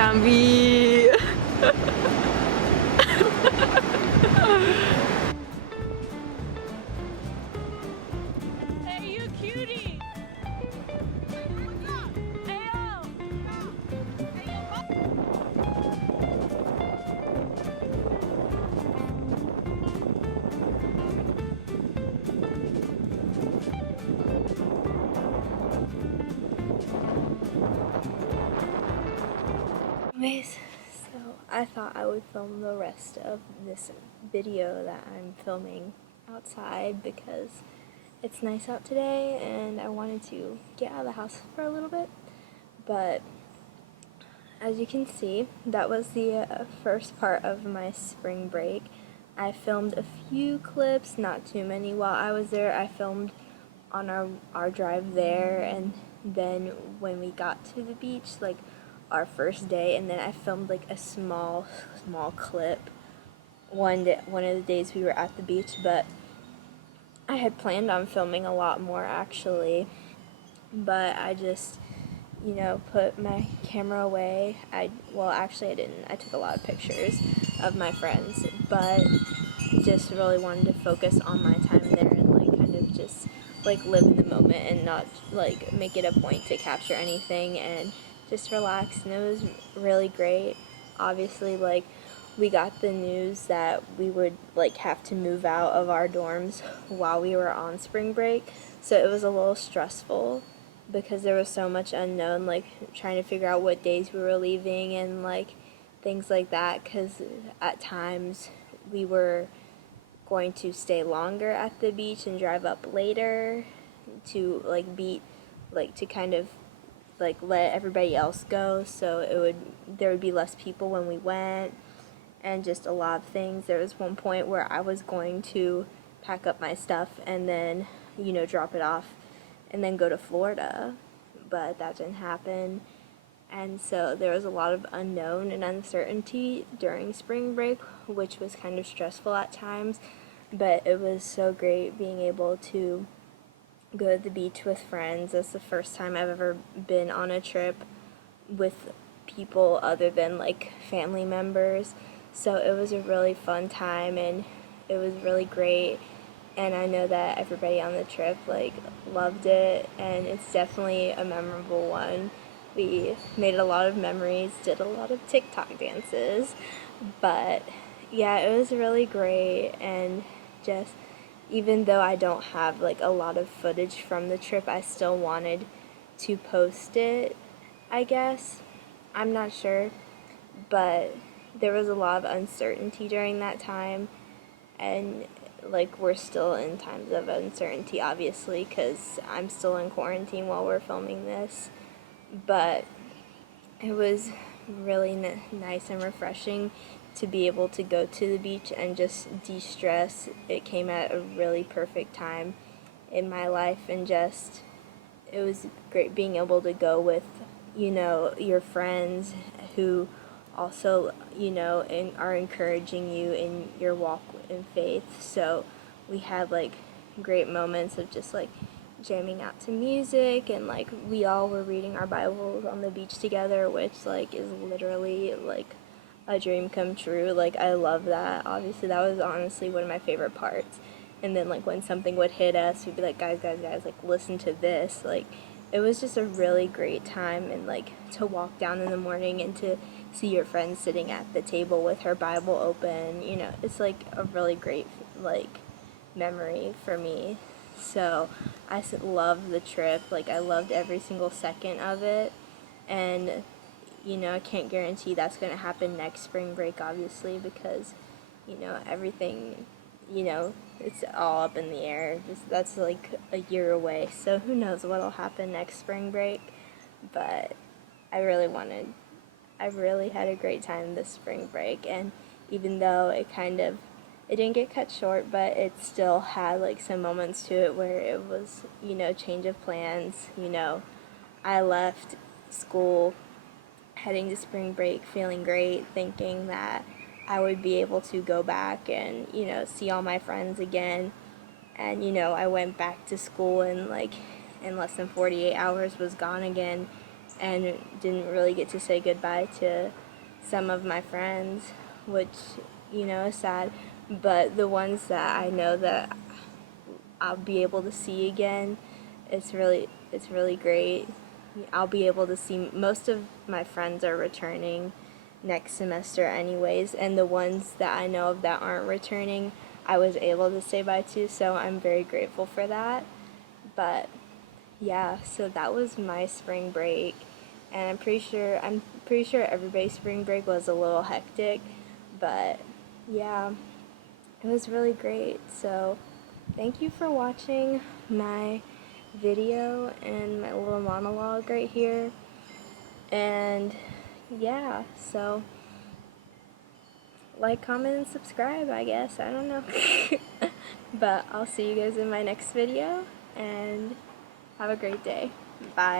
Zambi. Hey, you cutie! Hey, yo! Anyways, so I thought I would film the rest of this video that I'm filming outside because it's nice out today and I wanted to get out of the house for a little bit. But as you can see, that was the first part of my spring break. I filmed a few clips, not too many while I was there. I filmed on our drive there, and then when we got to the beach, like our first day, and then I filmed like a small clip one of the days we were at the beach. But I had planned on filming a lot more actually, but I just, you know, put my camera away. Well, actually I didn't. I took a lot of pictures of my friends, but just really wanted to focus on my time there and like kind of just like live in the moment and not like make it a point to capture anything and just relax. And it was really great. Obviously, like, we got the news that we would like have to move out of our dorms while we were on spring break, so it was a little stressful because there was so much unknown, like trying to figure out what days we were leaving and like things like that, because at times we were going to stay longer at the beach and drive up later to like beat, like to kind of like let everybody else go, so there would be less people when we went, and just a lot of things. There was one point where I was going to pack up my stuff and then, you know, drop it off and then go to Florida, but that didn't happen. And so there was a lot of unknown and uncertainty during spring break, which was kind of stressful at times, but it was so great being able to go to the beach with friends. That's the first time I've ever been on a trip with people other than like family members. So it was a really fun time and it was really great. And I know that everybody on the trip like loved it, and it's definitely a memorable one. We made a lot of memories, did a lot of TikTok dances, but yeah, it was really great. And just, even though I don't have like a lot of footage from the trip, I still wanted to post it, I guess. I'm not sure, but there was a lot of uncertainty during that time, and like we're still in times of uncertainty obviously because I'm still in quarantine while we're filming this, but it was really nice and refreshing to be able to go to the beach and just de-stress. It came at a really perfect time in my life, and just it was great being able to go with, you know, your friends who also, you know, and are encouraging you in your walk in faith. So we had like great moments of just like jamming out to music, and like we all were reading our Bibles on the beach together, which like is literally like a dream come true. Like I love that. Obviously that was honestly one of my favorite parts. And then like when something would hit us, we'd be like, guys, like listen to this. Like it was just a really great time, and like to walk down in the morning and to see your friend sitting at the table with her Bible open, you know, it's like a really great like memory for me. So I loved the trip. Like I loved every single second of it, and you know, I can't guarantee that's going to happen next spring break obviously because, you know, everything, you know, it's all up in the air. That's like a year away, so who knows what'll happen next spring break. But I really had a great time this spring break, and even though it didn't get cut short, but it still had like some moments to it where it was, you know, change of plans. You know, I left school heading to spring break feeling great, thinking that I would be able to go back and, you know, see all my friends again. And, you know, I went back to school and like in less than 48 hours was gone again. and didn't really get to say goodbye to some of my friends, which, you know, is sad. But the ones that I know that I'll be able to see again, it's really great. I'll be able to see, most of my friends are returning next semester anyways, and the ones that I know of that aren't returning, I was able to say bye to, so I'm very grateful for that. But yeah, so that was my spring break, and I'm pretty sure everybody's spring break was a little hectic, but yeah, it was really great. So thank you for watching my video and my little monologue right here. And yeah, so like, comment, and subscribe, I guess. I don't know. But I'll see you guys in my next video, and have a great day. Bye.